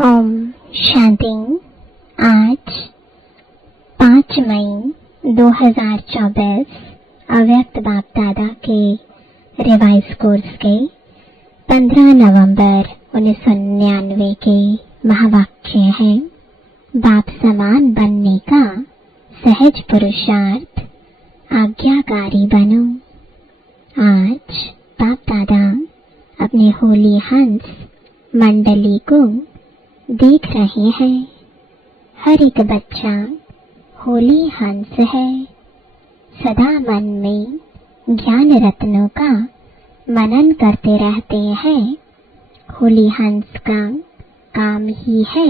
ओम शांति। आज 5 मई 2024 अव्यक्त बाप दादा के रिवाइज कोर्स के 15 नवंबर 1999 के महावाक्य हैं। बाप समान बनने का सहज पुरुषार्थ, आज्ञाकारी बनो। आज बाप दादा अपने होली हंस मंडली को देख रहे हैं। हर एक बच्चा होली हंस है। सदा मन में ज्ञान रत्नों का मनन करते रहते हैं। होली हंस का काम ही है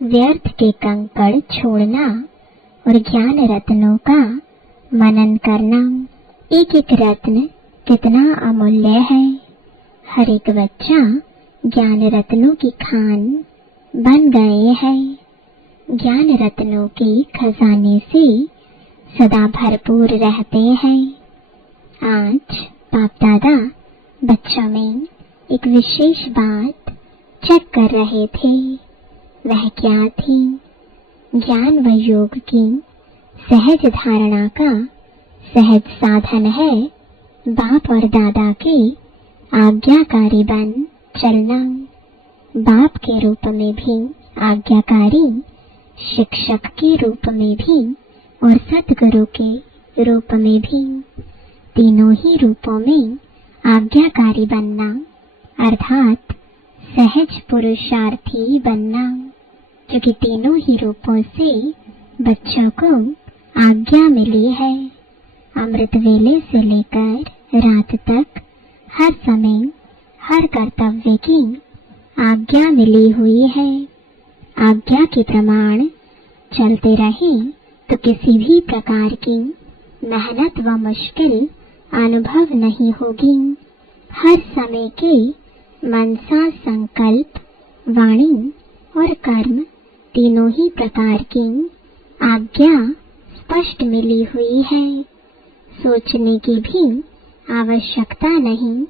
व्यर्थ के कंकड़ छोड़ना और ज्ञान रत्नों का मनन करना। एक एक रत्न कितना अमूल्य है। हर एक बच्चा ज्ञान रत्नों की खान बन गए हैं। ज्ञान रत्नों के खजाने से सदा भरपूर रहते हैं। आज बाप दादा बच्चों में एक विशेष बात चेक कर रहे थे। वह क्या थी? ज्ञान व योग की सहज धारणा का सहज साधन है बाप और दादा के आज्ञाकारी बन चलना। बाप के रूप में भी आज्ञाकारी, शिक्षक के रूप में भी और सतगुरु के रूप में भी, तीनों ही रूपों में आज्ञाकारी बनना अर्थात सहज पुरुषार्थी बनना, क्योंकि तीनों ही रूपों से बच्चों को आज्ञा मिली है। अमृत वेले से लेकर रात तक हर समय हर कर्तव्य की आज्ञा मिली हुई है। आज्ञा के प्रमाण चलते रहे तो किसी भी प्रकार की मेहनत व मुश्किल अनुभव नहीं होगी। हर समय के मनसा, संकल्प, वाणी और कर्म तीनों ही प्रकार की आज्ञा स्पष्ट मिली हुई है। सोचने की भी आवश्यकता नहीं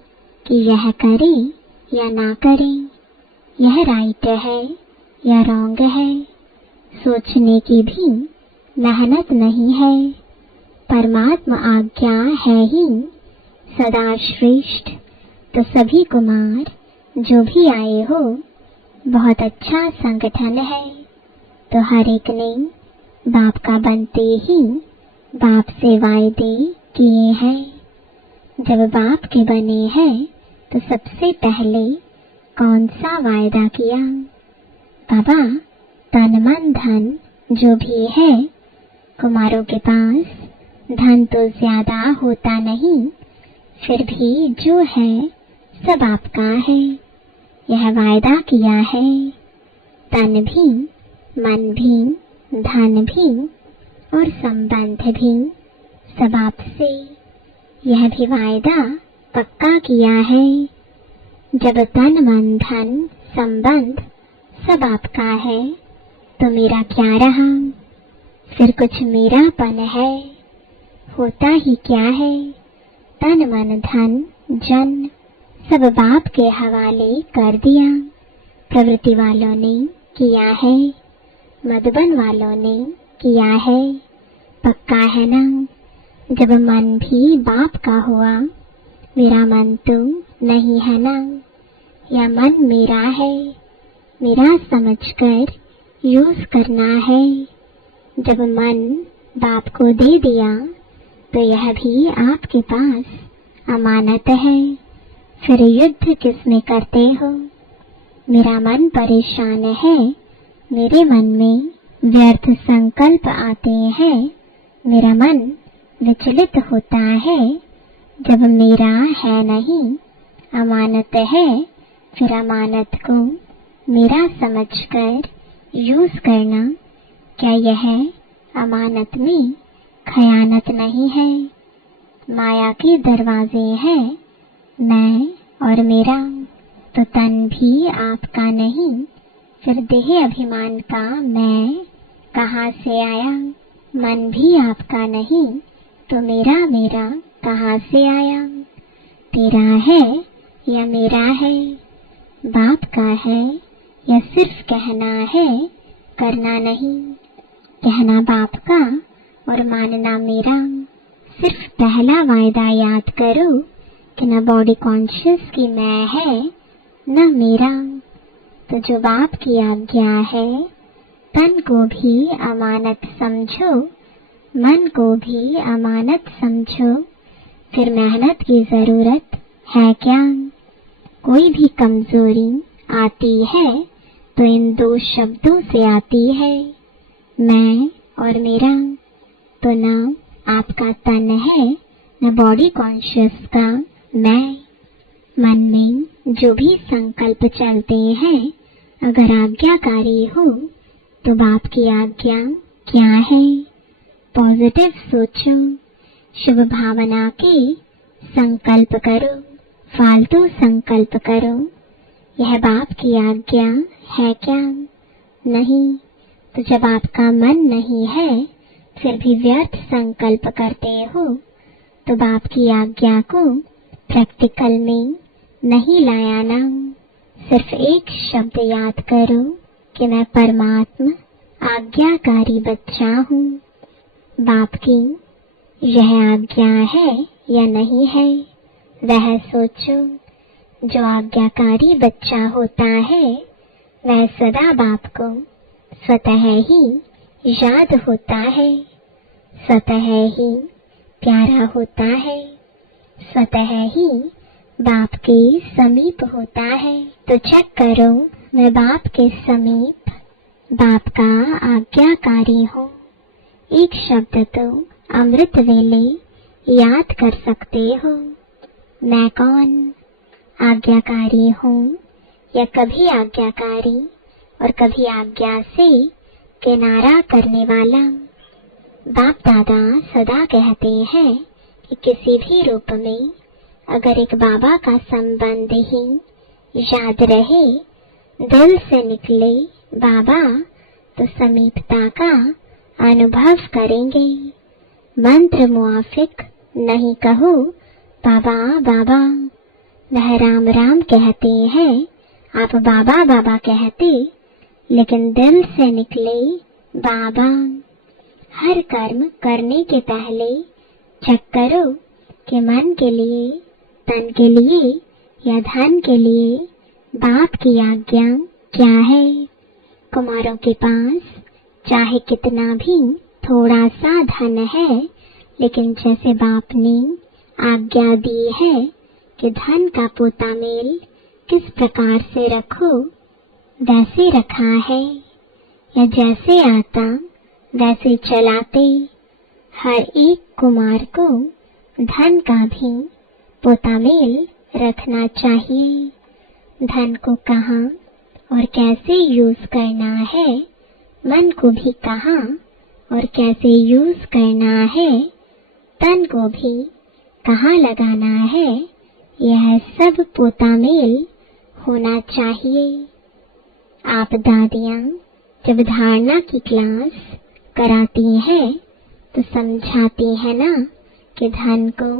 कि यह करें या ना करें, यह राइट है या रॉन्ग है। सोचने की भी मेहनत नहीं है। परमात्मा आज्ञा है ही सदा श्रेष्ठ। तो सभी कुमार जो भी आए हो, बहुत अच्छा संगठन है। तो हर एक ने बाप का बनते ही बाप से वायदे किए हैं। जब बाप के बने हैं तो सबसे पहले कौन सा वायदा किया? बाबा, तन मन धन जो भी है, कुमारों के पास धन तो ज्यादा होता नहीं, फिर भी जो है सब आपका है। यह वायदा किया है। तन भी, मन भी, धन भी और संबंध भी सब आपसे। यह भी वायदा पक्का किया है। जब तन मन धन संबंध सब आपका है तो मेरा क्या रहा? फिर कुछ मेरापन है? होता ही क्या है? तन मन धन जन सब बाप के हवाले कर दिया। प्रवृत्ति वालों ने किया है, मधुबन वालों ने किया है। पक्का है ना? जब मन भी बाप का हुआ, मेरा मन तो नहीं है ना? या मन मेरा है, मेरा समझकर यूज करना है। जब मन बाप को दे दिया तो यह भी आपके पास अमानत है। फिर युद्ध किस में करते हो? मेरा मन परेशान है, मेरे मन में व्यर्थ संकल्प आते हैं, मेरा मन विचलित होता है। जब मेरा है नहीं, अमानत है, फिर अमानत को मेरा समझकर यूज करना, क्या यह अमानत में खयानत नहीं है? माया के दरवाजे हैं मैं और मेरा, तो तन भी आपका नहीं, फिर देह अभिमान का मैं कहाँ से आया? मन भी आपका नहीं, तो मेरा मेरा कहाँ से आया? तेरा है या मेरा है? बाप का है यह सिर्फ कहना है, करना नहीं। कहना बाप का और मानना मेरा। सिर्फ पहला वायदा याद करो कि न बॉडी कॉन्शियस की मैं है न मेरा। तो जो बाप की आज्ञा है, तन को भी अमानत समझो, मन को भी अमानत समझो। फिर मेहनत की जरूरत है क्या? कोई भी कमजोरी आती है तो इन दो शब्दों से आती है, मैं और मेरा। तो न आपका तन है न बॉडी कॉन्शियस का मैं। मन में जो भी संकल्प चलते हैं, अगर आज्ञाकारी हो तो बाप की आज्ञा क्या है? पॉजिटिव सोचो, शुभ भावना के संकल्प करो, फालतू संकल्प करो। यह बाप की आज्ञा है क्या? नहीं। तो जब आपका मन नहीं है फिर भी व्यर्थ संकल्प करते हो तो बाप की आज्ञा को प्रैक्टिकल में नहीं लाया ना। सिर्फ एक शब्द याद करो कि मैं परमात्मा आज्ञाकारी बच्चा हूँ। बाप की यह आज्ञा है या नहीं है, वह सोचो। जो आज्ञाकारी बच्चा होता है वह सदा बाप को स्वतः ही याद होता है, स्वतः ही प्यारा होता है, स्वतः ही बाप के समीप होता है। तो चेक करो, मैं बाप के समीप बाप का आज्ञाकारी हूँ। एक शब्द तो अमृत वेले याद कर सकते हो, मैं कौन? आज्ञाकारी हूँ या कभी आज्ञाकारी और कभी आज्ञा से किनारा करने वाला। बाप दादा सदा कहते हैं कि किसी भी रूप में अगर एक बाबा का संबंध ही याद रहे, दिल से निकले बाबा, तो समीपता का अनुभव करेंगे। मंत्र मुआफिक नहीं कहो बाबा बाबा। वह राम राम कहते हैं, आप बाबा बाबा कहते, लेकिन दिल से निकले बाबा। हर कर्म करने के पहले चेक करो कि मन के लिए, तन के लिए या धन के लिए बाप की आज्ञा क्या है। कुमारों के पास चाहे कितना भी थोड़ा सा धन है, लेकिन जैसे बाप ने आज्ञा दी है कि धन का पोता मेल किस प्रकार से रखो, वैसे रखा है, या जैसे आता वैसे चलाते। हर एक कुमार को धन का भी पोता मेल रखना चाहिए। धन को कहाँ और कैसे यूज करना है, मन को भी कहाँ और कैसे यूज करना है, तन को भी कहाँ लगाना है, यह सब पोता मेल होना चाहिए। आप दादियाँ जब धारणा की क्लास कराती हैं तो समझाती है ना कि धन को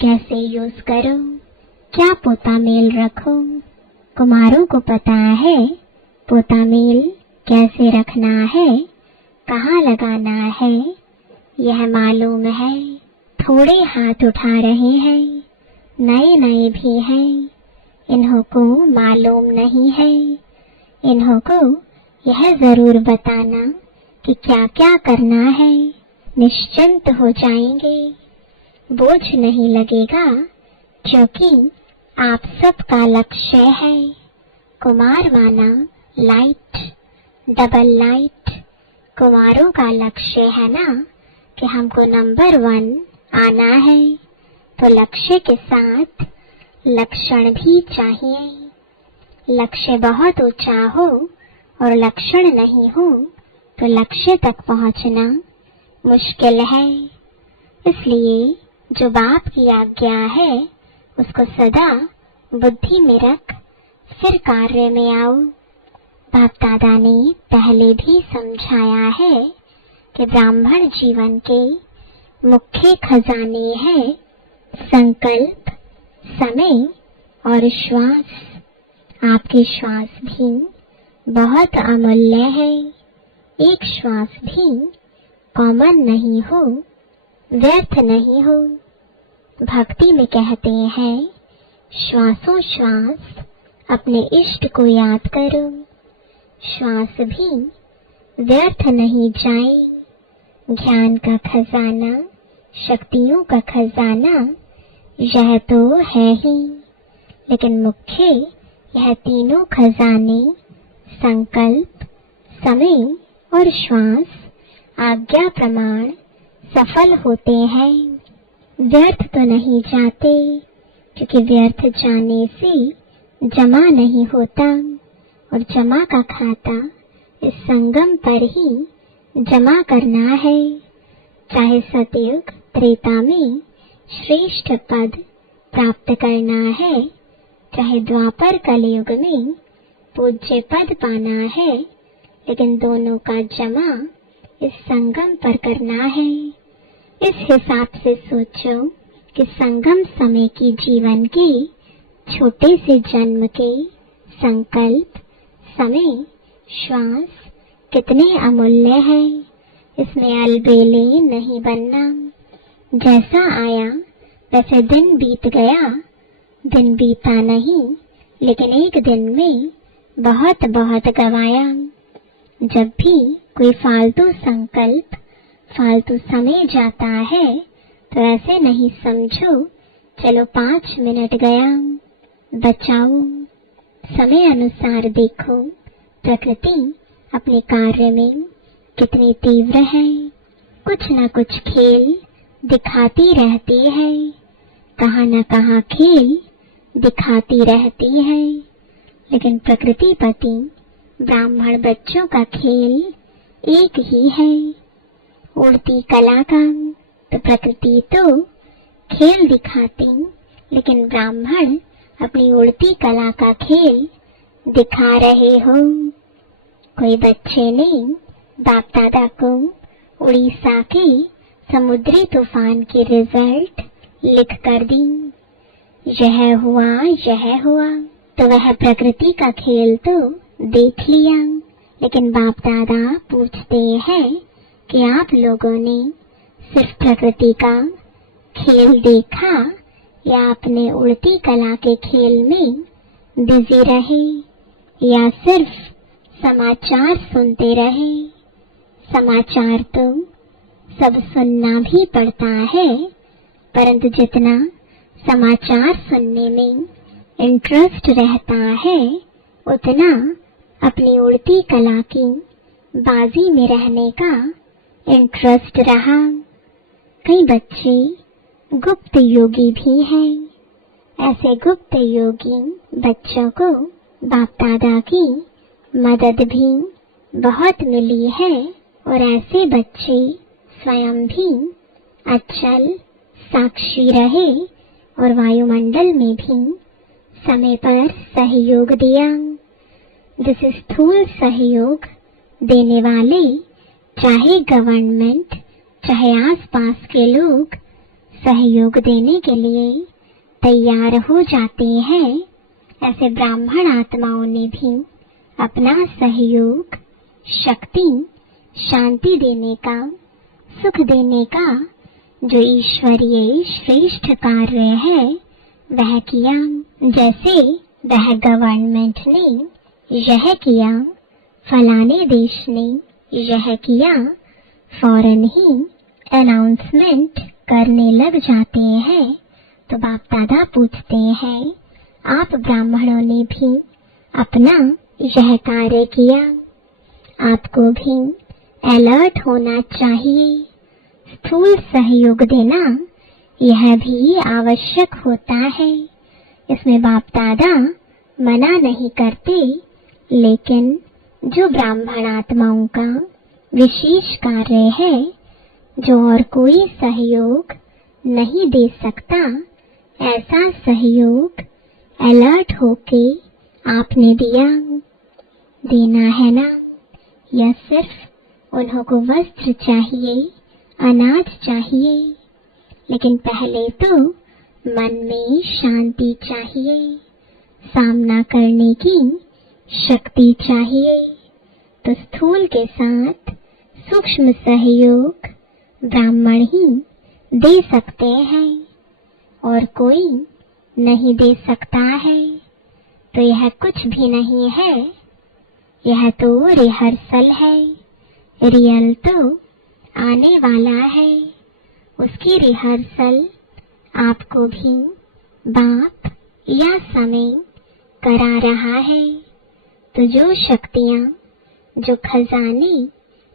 कैसे यूज करो, क्या पोता मेल रखो। कुमारों को पता है पोता मेल कैसे रखना है, कहाँ लगाना है, यह मालूम है। थोड़े हाथ उठा रहे हैं, नए नए भी हैं, इन्हों को मालूम नहीं है। इन्हों को यह जरूर बताना कि क्या क्या करना है, निश्चिंत हो जाएंगे, बोझ नहीं लगेगा, क्योंकि आप सबका लक्ष्य है। कुमार माना लाइट, डबल लाइट। कुमारों का लक्ष्य है ना कि हमको नंबर 1 आना है, तो लक्ष्य के साथ लक्षण भी चाहिए। लक्ष्य बहुत ऊंचा हो और लक्षण नहीं हो तो लक्ष्य तक पहुंचना मुश्किल है। इसलिए जो बाप की आज्ञा है उसको सदा बुद्धि में रख, फिर कार्य में आओ। बाप दादा ने पहले भी समझाया है कि ब्राह्मण जीवन के मुख्य खजाने हैं संकल्प, समय और श्वास। आपके श्वास भी बहुत अमूल्य है। एक श्वास भी कॉमन नहीं हो, व्यर्थ नहीं हो। भक्ति में कहते हैं, श्वासों श्वास अपने इष्ट को याद करो, श्वास भी व्यर्थ नहीं जाए। ज्ञान का खजाना, शक्तियों का खजाना यह तो है ही, लेकिन मुख्य यह तीनों खजाने संकल्प, समय और श्वास आज्ञा प्रमाण सफल होते हैं। व्यर्थ तो नहीं जाते, क्योंकि व्यर्थ जाने से जमा नहीं होता, और जमा का खाता इस संगम पर ही जमा करना है। चाहे सतयुग त्रेता में श्रेष्ठ पद प्राप्त करना है, चाहे द्वापर कलयुग में पूज्य पद पाना है, लेकिन दोनों का जमा इस संगम पर करना है। इस हिसाब से सोचो कि संगम समय की जीवन के छोटे से जन्म के संकल्प, समय, श्वास कितने अमूल्य है। इसमें अलबेले नहीं बनना। जैसा आया वैसे दिन बीत गया, दिन बीता नहीं, लेकिन एक दिन में बहुत बहुत गवाया। जब भी कोई फालतू संकल्प, फालतू समय जाता है, तो ऐसे नहीं समझो चलो 5 मिनट गया। बचाओ, समय अनुसार देखो प्रकृति अपने कार्य में कितनी तीव्र है। कुछ न कुछ खेल दिखाती रहती है, कहाँ न कहाँ खेल दिखाती रहती है, लेकिन प्रकृति पति ब्राह्मण बच्चों का खेल एक ही है, उड़ती कला का। तो प्रकृति तो खेल दिखाती, लेकिन ब्राह्मण अपनी उड़ती कला का खेल दिखा रहे हो। कोई बच्चे ने बाप दादा को उड़ीसा के समुद्री तूफान की रिजल्ट लिख कर दी। यह हुआ, यह हुआ, तो वह प्रकृति का खेल तो देख लिया, लेकिन बाप दादा पूछते हैं कि आप लोगों ने सिर्फ प्रकृति का खेल देखा या अपने उड़ती कला के खेल में बिजी रहे, या सिर्फ समाचार सुनते रहे। समाचार तो सब सुनना भी पड़ता है, परंतु जितना समाचार सुनने में इंटरेस्ट रहता है, उतना अपनी उड़ती कला की बाजी में रहने का इंटरेस्ट रहा। कई बच्चे गुप्त योगी भी हैं। ऐसे गुप्त योगी बच्चों को बाप दादा की मदद भी बहुत मिली है, और ऐसे बच्चे स्वयं भी अचल साक्षी रहे और वायुमंडल में भी समय पर सहयोग दिया। जिस स्थूल सहयोग देने वाले, चाहे गवर्नमेंट चाहे आसपास के लोग सहयोग देने के लिए तैयार हो जाते हैं, ऐसे ब्राह्मण आत्माओं ने भी अपना सहयोग, शक्ति, शांति देने का, सुख देने का जो ईश्वरीय श्रेष्ठ कार्य है वह किया। जैसे वह गवर्नमेंट ने यह किया, फलाने देश ने यह किया, फौरन ही अनाउंसमेंट करने लग जाते हैं। तो बाप दादा पूछते हैं, आप ब्राह्मणों ने भी अपना यह कार्य किया, आपको भी अलर्ट होना चाहिए। स्थूल सहयोग देना यह भी आवश्यक होता है। इसमें बाप दादा मना नहीं करते, लेकिन जो ब्राह्मण आत्माओं का विशेष कार्य है, जो और कोई सहयोग नहीं दे सकता, ऐसा सहयोग अलर्ट होके आपने दिया। देना है ना, या सिर्फ उन्हों को वस्त्र चाहिए, अनाज चाहिए, लेकिन पहले तो मन में शांति चाहिए, सामना करने की शक्ति चाहिए तो स्थूल के साथ सूक्ष्म सहयोग ब्राह्मण ही दे सकते हैं और कोई नहीं दे सकता है। तो यह कुछ भी नहीं है, यह तो रिहर्सल है। रियल तो आने वाला है, उसकी रिहर्सल आपको भी बाप या समय करा रहा है। तो जो शक्तियां, जो खजाने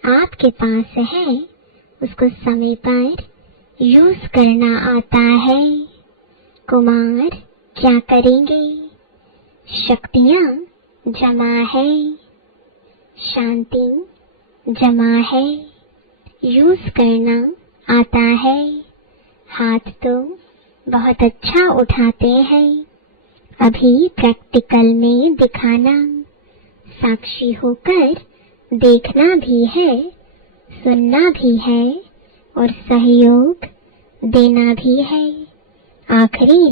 आपके पास है, उसको समय पर यूज करना आता है। कुमार क्या करेंगे? शक्तियां जमा है, शांति जमा है, यूज करना आता है। हाथ तो बहुत अच्छा उठाते हैं, अभी प्रैक्टिकल में दिखाना, साक्षी होकर देखना भी है, सुनना भी है और सहयोग देना भी है। आखिरी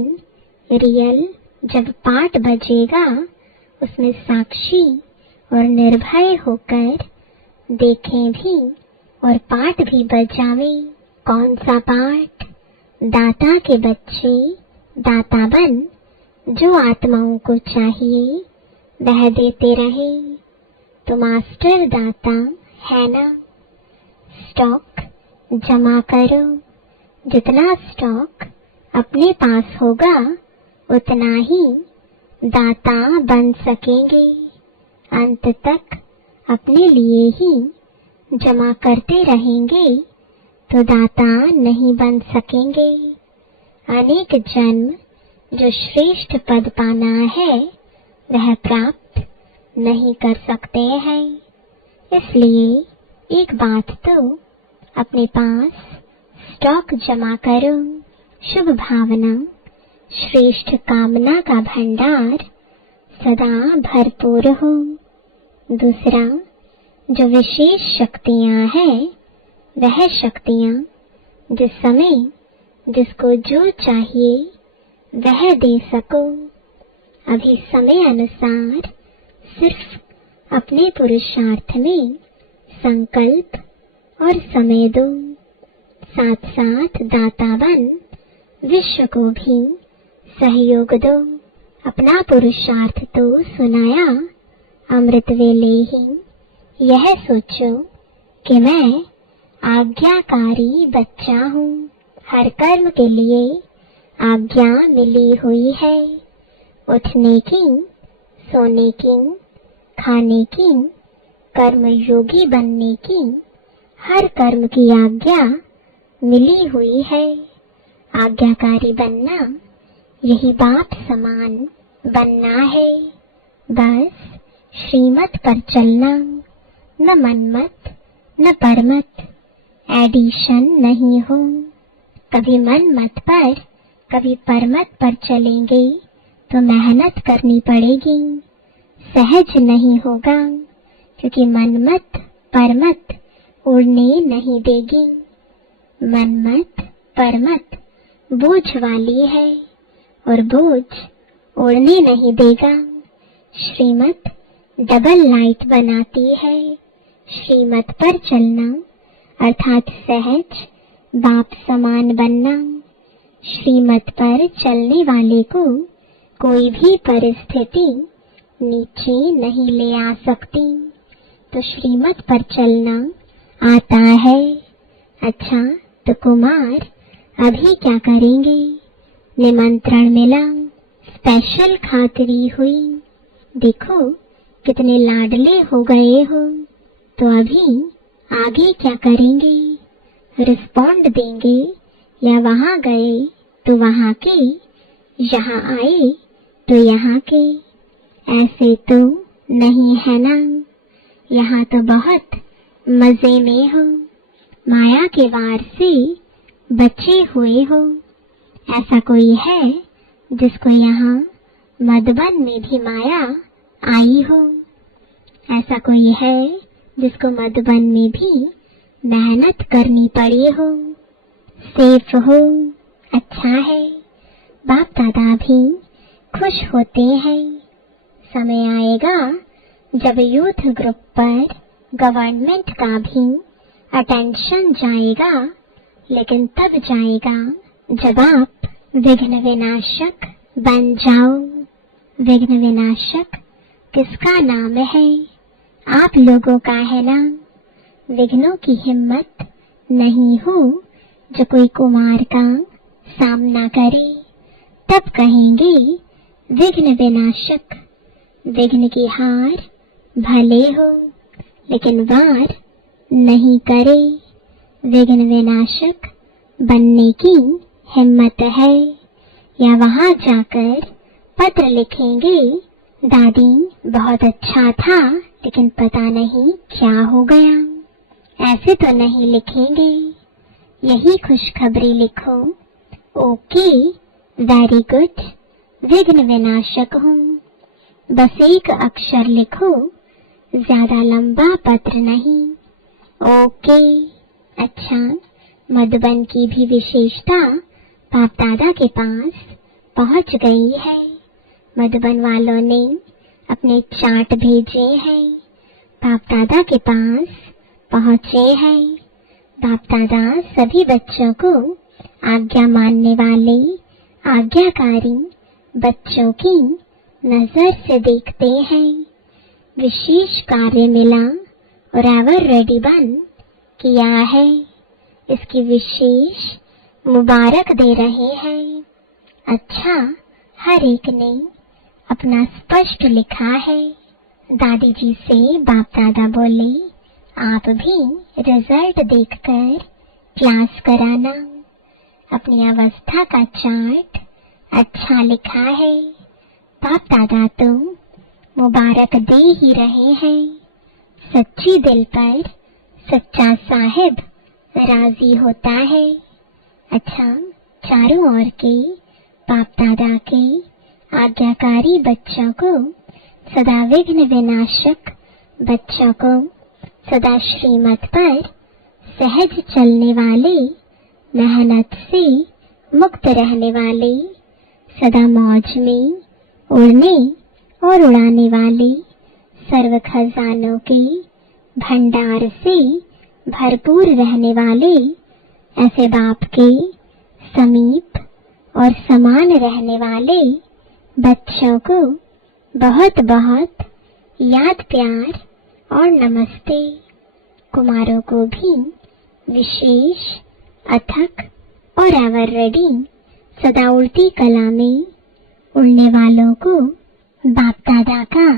रियल जब पाठ बजेगा, उसमें साक्षी और निर्भय होकर देखें भी और पाठ भी बजावें। कौन सा पाठ? दाता के बच्चे दाता बन, जो आत्माओं को चाहिए वह देते रहे। तो मास्टर दाता है ना। स्टॉक जमा करो, जितना स्टॉक अपने पास होगा उतना ही दाता बन सकेंगे। अंत तक अपने लिए ही जमा करते रहेंगे तो दाता नहीं बन सकेंगे। अनेक जन्म जो श्रेष्ठ पद पाना है वह प्राप्त नहीं कर सकते हैं। इसलिए एक बात तो अपने पास स्टॉक जमा करो। शुभ भावना, श्रेष्ठ कामना का भंडार सदा भरपूर हो। दूसरा, जो विशेष शक्तियां हैं, वह शक्तियां जिस समय जिसको जो चाहिए वह दे सको। अभी समय अनुसार सिर्फ अपने पुरुषार्थ में संकल्प और समय दो, साथ साथ दाता बन विश्व को भी सहयोग दो। अपना पुरुषार्थ तो सुनाया, अमृत वेले ही यह सोचो कि मैं आज्ञाकारी बच्चा हूँ। हर कर्म के लिए आज्ञा मिली हुई है, उठने की, सोने की, खाने की, कर्म योगी बनने की, हर कर्म की आज्ञा मिली हुई है। आज्ञाकारी बनना यही बाप समान बनना है। बस श्रीमत पर चलना, न मनमत न परमत, एडिशन नहीं हो। कभी मनमत पर कभी परमत पर चलेंगे तो मेहनत करनी पड़ेगी, सहज नहीं होगा, क्योंकि मनमत परमत उड़ने नहीं देगी। मनमत परमत बोझ वाली है और बोझ उड़ने नहीं देगा। श्रीमत डबल लाइट बनाती है। श्रीमत पर चलना अर्थात सहज बाप समान बनना। श्रीमत पर चलने वाले को कोई भी परिस्थिति नीचे नहीं ले आ सकती। तो श्रीमत पर चलना आता है। अच्छा, तो कुमार अभी क्या करेंगे? निमंत्रण मिला, स्पेशल खातिरी हुई, देखो कितने लाडले हो गए हो। तो अभी आगे क्या करेंगे? रिस्पॉन्ड देंगे या वहां गए तो वहां के, यहाँ आए तो यहाँ के? ऐसे तो नहीं है ना। यहाँ तो बहुत मजे में हो, माया के वार से बचे हुए हो। ऐसा कोई है जिसको यहाँ मधुबन में भी माया आई हो? ऐसा कोई है जिसको मधुबन में भी मेहनत करनी पड़ी हो? सेफ हो, अच्छा है। बाप दादा भी खुश होते हैं। समय आएगा जब यूथ ग्रुप पर गवर्नमेंट का भी अटेंशन जाएगा, लेकिन तब जाएगा जब आप विघ्न विनाशक बन जाओ। विघ्न विनाशक किसका नाम है? आप लोगों का है ना। विघ्नों की हिम्मत नहीं हो जो कोई कुमार का सामना करे, तब कहेंगे विघ्न विनाशक। विघ्न की हार भले हो लेकिन वार नहीं करे। विघ्न विनाशक बनने की हिम्मत है, या वहां जाकर पत्र लिखेंगे, दादी बहुत अच्छा था लेकिन पता नहीं क्या हो गया। ऐसे तो नहीं लिखेंगे, यही खुशखबरी लिखो, ओके वेरी गुड, विघ्न विनाशक हूँ। बस एक अक्षर लिखो, ज्यादा लंबा पत्र नहीं। ओके। अच्छा, मधुबन की भी विशेषता बाप दादा के पास पहुंच गई है। मधुबन वालों ने अपने चार्ट भेजे हैं, बाप दादा के पास पहुंचे हैं। बाप दादा सभी बच्चों को आज्ञा मानने वाले आज्ञाकारी बच्चों की नजर से देखते हैं। विशेष कार्य मिला और एवर रेडी बन किया है, इसकी विशेष मुबारक दे रहे हैं। अच्छा, हर एक ने अपना स्पष्ट लिखा है। दादी जी से बाप दादा बोले, आप भी रिजल्ट देखकर क्लास कराना। अपनी अवस्था का चार्ट अच्छा लिखा है। बाप दादा तो मुबारक दे ही रहे हैं। सच्ची दिल पर सच्चा साहिब राजी होता है। अच्छा, चारों ओर के बाप दादा के आज्ञाकारी बच्चों को, सदा विघ्न विनाशक बच्चों को, सदा श्रीमत पर सहज चलने वाले, मेहनत से मुक्त रहने वाले, सदा मौज में उड़ने और उड़ाने वाले, सर्व खजानों के भंडार से भरपूर रहने वाले, ऐसे बाप के समीप और समान रहने वाले बच्चों को बहुत बहुत याद, प्यार और नमस्ते। कुमारों को भी विशेष, अथक और एवर रेडी, सदा उड़ती कला में उड़ने वालों को बाप दादा का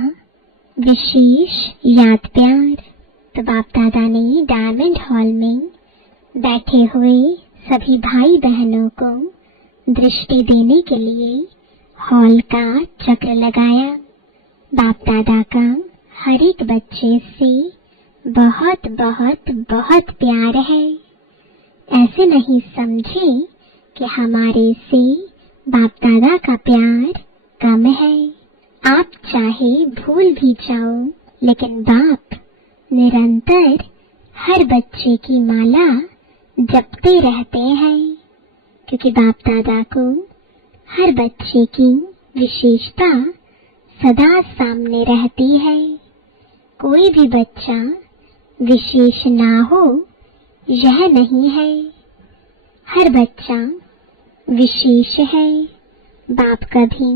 विशेष याद, प्यार। तो बाप दादा ने डायमंड हॉल में बैठे हुए सभी भाई बहनों को दृष्टि देने के लिए हॉल का चक्र लगाया। बाप दादा का हर एक बच्चे से बहुत बहुत बहुत प्यार है। ऐसे नहीं समझे कि हमारे से बाप दादा का प्यार कम है। आप चाहे भूल भी जाओ, लेकिन बाप निरंतर हर बच्चे की माला जपते रहते हैं, क्योंकि बाप दादा को हर बच्चे की विशेषता सदा सामने रहती है। कोई भी बच्चा विशेष ना हो, यह नहीं है। हर बच्चा विशेष है। बाप कभी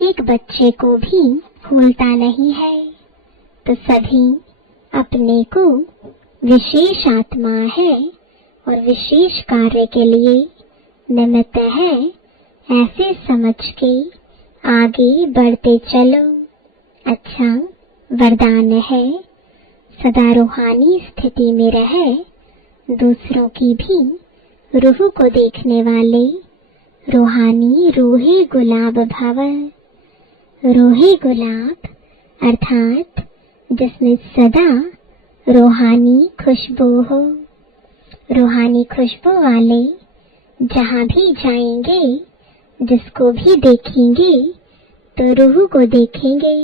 एक बच्चे को भी भूलता नहीं है। तो सभी अपने को विशेष आत्मा है और विशेष कार्य के लिए निमित्त है, ऐसे समझ के आगे बढ़ते चलो। अच्छा, वरदान है, सदा रूहानी स्थिति में रहे, दूसरों की भी रूह को देखने वाले रूहानी रूहे गुलाब भव। रूहे गुलाब अर्थात जिसमें सदा रूहानी खुशबू हो। रूहानी खुशबू वाले जहाँ भी जाएंगे, जिसको भी देखेंगे तो रूह को देखेंगे,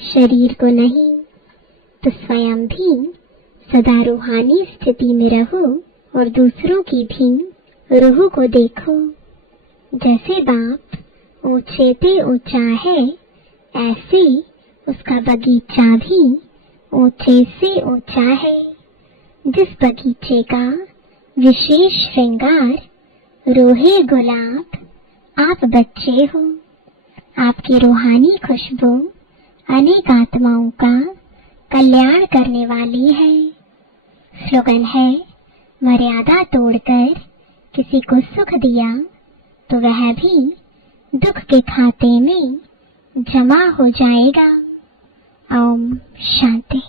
शरीर को नहीं। तो स्वयं भी सदा रूहानी स्थिति में रहो और दूसरों की भी रूह को देखो। जैसे बाप ऊंचे पे ऊंचा है, ऐसे उसका बगीचा भी ऊंचे से ऊंचा है। जिस बगीचे का विशेष श्रृंगार रोहे गुलाब, आप बच्चे हो। आपकी रूहानी खुशबू अनेक आत्माओं का कल्याण करने वाली है। स्लोगन है, मर्यादा तोड़कर किसी को सुख दिया तो वह भी दुख के खाते में जमा हो जाएगा। ओम शांति।